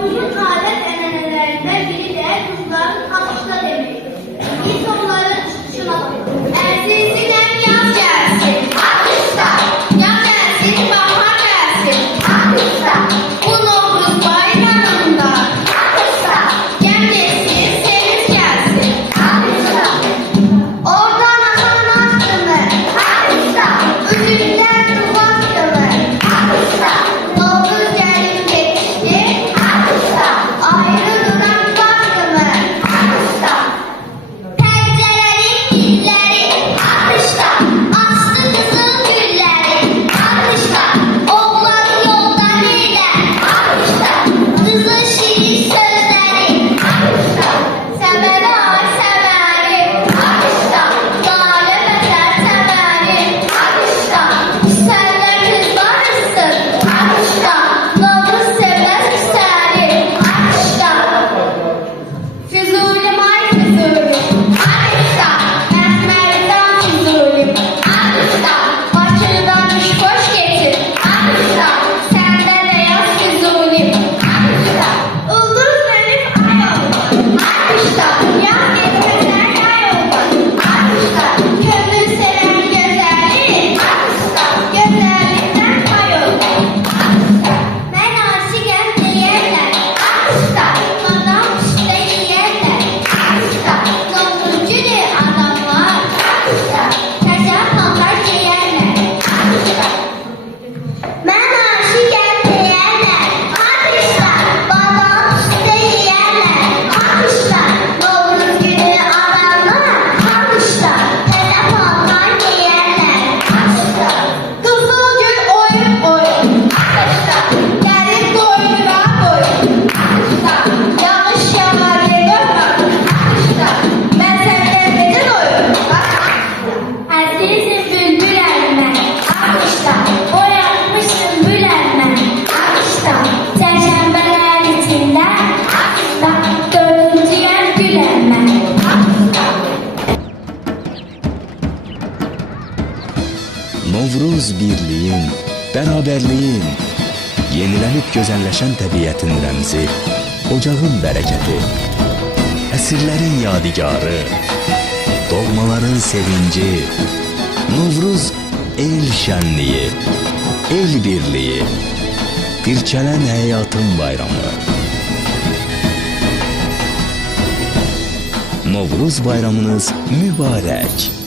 Novruzun adet-ənənələrindən biri də qızların alışla deməkdir. Biz onların çıxışına baxırıq. Əzizinem yaz gəlsin, alışla. Yaz gəlsin, bahar gəlsin, alışla. Bu Novruz bayramında, alışla. Gəm gəlsin, sevinç gəlsin, alışla. Oradan axan aşkını, alışla. Üzündən duvar yılı, alışla. Novruz gəlib getişdi, alışla. Ayrı duran başını, alışla. Pəncərənin gülləri, alışla. Aslı qızıl gülləri, alışla. Oğlanı yoldan elə, alışla. Qızın şirin sözləri, alışla. Səməri ay səməri, alışla. Lalə bəzər səməri, alışla. Küsərlər tez barışsın, alışla. Novruz sevməz küsəri, alışla. Füzulim ay füzulim, alışla. Məzmərdən füzulim, alışla. Bakırdan iş boş getir, alışla. Səndə də yaz füzulim, alışla. Ulduz dönüb ay oldu, alışla. Yaz getməsən ay oldu, alışla. Könül sevən gözəli, alışla. Gözəllikdən pay oldu, alışla. Mən aşiqəm deyərlər, alışla. Madam üstə yeyərlər, alışla. Novruz günü adamlar, alışla. Təzə paltar geyərlər, alışla. Mən aşiqəm deyərlər, alışla. Madam üstə yeyərlər, alışla. Novruz günü adamlar, alışla. Təzə paltar geyərlər, alışla. Qızıl gül oyun oyun, alışla. Gəlin qoynuna qoyun, alışla. Yağış yağar yığırlar, alışla. Mən səndən necə doyum, alışla. Əzizim bülbül əlmə, alışla. Oyatmışsın bül əlmə, alışla. Çərşənbələr içində, alışla. Dördüncüyəm gül əlmə, alışla. Novruz birliyin, beraberliyin, yenilenip güzelleşen təbiətin rəmzi, ocağın bərəkəti, əsrlərin yadigarı, doğmaların sevinci, Novruz el şənliyi, el birliyi, dirçələn həyatın bayramı. Novruz bayramınız mübarək.